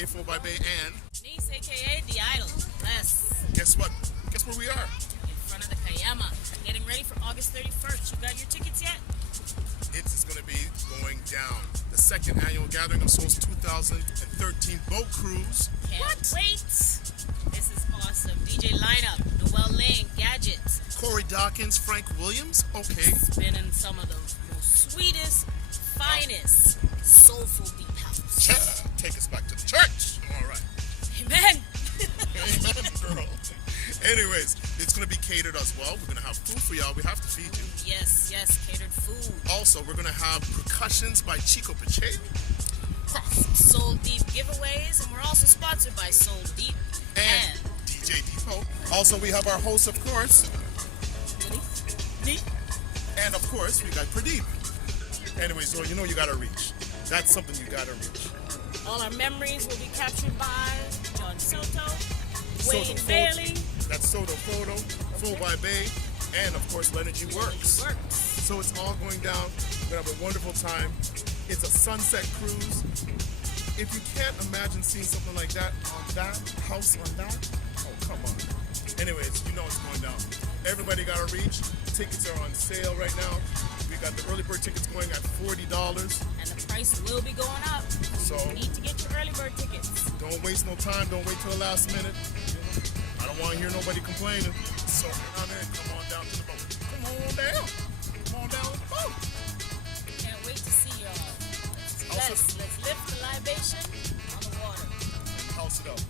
aka Full by Bay, and Niece, aka The Idol. Bless. guess what? Guess where we are? In front of the Kayama. Getting ready for August 31st. You got your tickets yet? It is going to be going down. The second annual Gathering of Souls 2013 boat cruise. Can't wait. This is awesome. DJ lineup, Noel Lane, Gadgets. Corey Dawkins, Frank Williams. Okay. Spinning some of the most sweetest, finest, soulful deep house. Take us back to the church. All right. Amen. Amen, girl. Anyways, it's going to be catered as well. We're going to have food for y'all. We have to feed you. Yes, catered food. Also, we're going to have percussions by Chico Pache. Soul Deep giveaways, and we're also sponsored by Soul Deep And DJ Depot. Also, we have our host, of course. Me. And, of course, we got Pradeep. Anyways, so you know you got to reach. That's something you got to reach. All our memories will be captured by John Soto, Soto Wayne Photo. Bailey. That's Soto Photo, Full by Bay, and, of course, Lenergy Works. So it's all going down. We're going to have a wonderful time. It's a sunset cruise. If you can't imagine seeing something like that on that house on that, oh, come on. Anyways, you know it's going down. Everybody got to reach. Tickets are on sale right now. We got the early bird tickets going at $40. And the price will be going up. So You need to get your early bird tickets. don't waste no time. Don't wait till the last minute. I don't want to hear nobody complaining. So come on down to the boat. Come on down. Come on down to the boat. Can't wait to see y'all. Also- Let's lift the libation on the water. House it up.